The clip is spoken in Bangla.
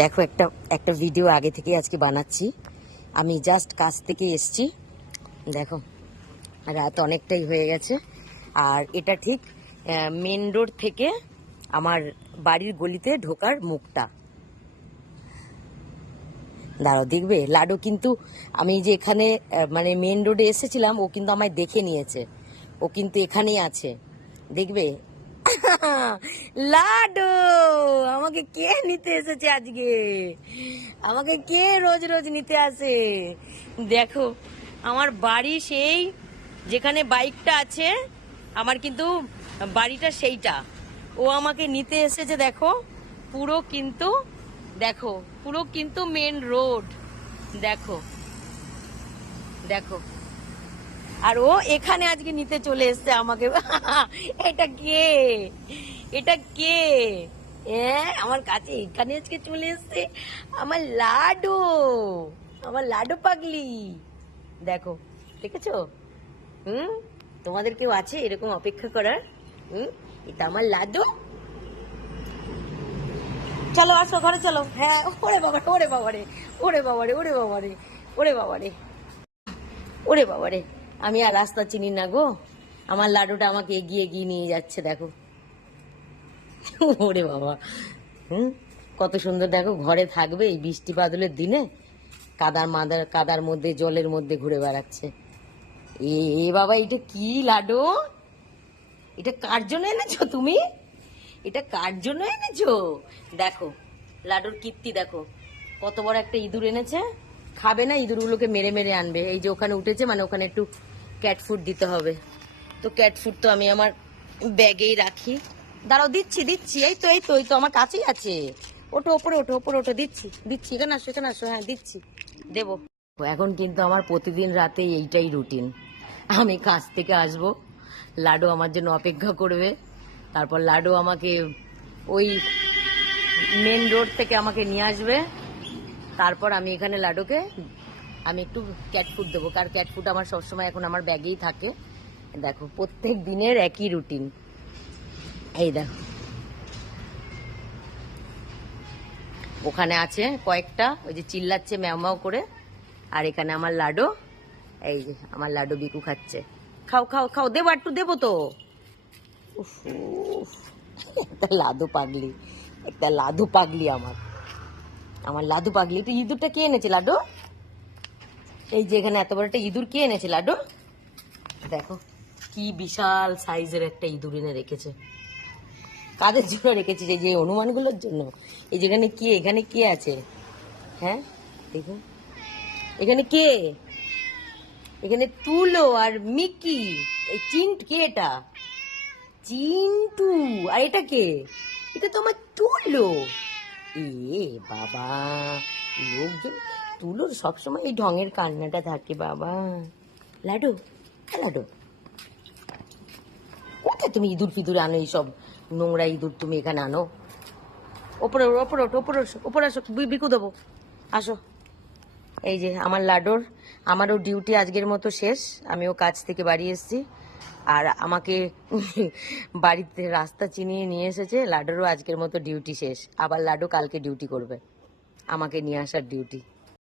দেখো একটা একটা ভিডিও আগে থেকে আজকে বানাচ্ছি। আমি জাস্ট কাজ থেকে এসছি। দেখো রাত অনেকটাই হয়ে গেছে, আর এটা ঠিক মেন রোড থেকে আমার বাড়ির গলিতে ঢোকার মুখটা। দাঁড়াও দেখবে, লাডু কিন্তু আমি যে এখানে মানে মেন রোডে এসেছিলাম, ও কিন্তু আমায় দেখে নিয়েছে। ও কিন্তু এখানেই আছে, দেখবে। লাডু, আমাকে কে নিতে এসেছে আজকে? আমাকে কে রোজ রোজ নিতে আসে? দেখো আমার বাড়ি সেই যেখানে বাইকটা আছে, আমার কিন্তু বাড়িটা সেইটা। ও আমাকে নিতে এসেছে। দেখো পুরো কিন্তু, দেখো পুরো কিন্তু মেন রোড। দেখো দেখো, আর ও এখানে আজকে নিতে চলে এসছে আমাকে। এটা কে? এটা কে? আমার কাছে এখানে আজকে চলে এসছে আমার লাডু, আমার লাডু পাগলি। দেখো, দেখেছো? তোমাদের কেউ আছে এরকম অপেক্ষা করার? এটা আমার লাডু। চলো আসো ঘরে চলো। হ্যাঁ, ওরে বাবা, ওরে বাবারে, ওরে বাবারে, ওরে বাবারে, ওরে বাবারে, ওরে বাবারে। আমি আর রাস্তা চিনি না গো। আমার লাডুটা আমাকে এগিয়ে এগিয়ে নিয়ে যাচ্ছে, দেখো। ওরে বাবা, কত সুন্দর। দেখো ঘরে থাকবে এই বৃষ্টি বাদলের দিনে, কাদার মধ্যে, জলের মধ্যে ঘুরে বেড়াচ্ছে। এ বাবা, এটা কি লাডু? এটা কার জন্য এনেছো তুমি? এটা কার জন্য এনেছো? দেখো লাডুর কীর্তি দেখো, কত বড় একটা ইঁদুর এনেছে। খাবে না, ইঁদুরগুলোকে মেরে মেরে আনবে। এই যে ওখানে উঠেছে, মানে ওখানে একটু ক্যাট ফুড দিতে হবে। তো ক্যাট ফুড তো আমি আমার ব্যাগেই রাখি। দাঁড়াও, দিচ্ছি দিচ্ছি, এই তো এই তো এই তো আমার কাছেই আছে। ওঠো, ওপরে ওঠো, ওপরে ওঠো, দিচ্ছি দিচ্ছি, এখানে আসো, এখানে আসো। হ্যাঁ দিচ্ছি, দেবো। এখন কিন্তু আমার প্রতিদিন রাতে এইটাই রুটিন। আমি কাজ থেকে আসবো, লাডু আমার জন্য অপেক্ষা করবে। তারপর লাডু আমাকে ওই মেন রোড থেকে আমাকে নিয়ে আসবে। তারপর আমি এখানে লাডুকে আমি একটু ক্যাট ফুড দেবো, কারণ ক্যাট ফুড আমার সবসময় এখন আমার ব্যাগেই থাকে। দেখো প্রত্যেক দিনের একই রুটিন। এই দেখো ওখানে আছে কয়েকটা, ওই যে চিল্লাচ্ছে ম্যাও ম্যাও করে। আর এখানে আমার লাডু, এই যে আমার লাডু বিকু খাচ্ছে। খাও খাও খাও, দেবো একটু, দেবো তো। একটা লাদু পাগলি, একটা লাদু পাগলি আমার, আমার লাদু পাগলি। তো ইঁদুরটা কে এনেছে লাডু? এই যে এখানে এত বড় একটা ইঁদুর কে এনেছে লাডু? দেখো কি বিশাল সাইজের একটা ইঁদুর এনে রেখেছে। কাদের জন্য রেখেছি? এই যে হনুমানগুলোর জন্য। এই যেখানে কে, এখানে কে আছে? হ্যাঁ দেখুন, এখানে কে? এখানে তুলো আর মিকি। এই চিন্টু কে? এটা চিন্টু। আর এটা কে? এটা তো আমার তুলো। এ বাবা, লোকজন তুলোর সবসময় এই ঢঙের কান্নাটা থাকে বাবা। লাডু, লাডু, কোথায় তুমি ইঁদুর ফিদুর আনো? এইসব নোংরা ইঁদুর তুমি এখানে আনো? ওপরে ওপরে ওঠো, ওপরে ওপরে আসো, বিকু দেবো। আসো। এই যে আমার লাডুর, আমারও ডিউটি আজকের মতো শেষ। আমিও কাজ থেকে বাড়ি এসেছি, আর আমাকে বাড়িতে রাস্তা চিনিয়ে নিয়ে এসেছে। লাডুরও আজকের মতো ডিউটি শেষ। আবার লাডু কালকে ডিউটি করবে, আমাকে নিয়ে আসার ডিউটি।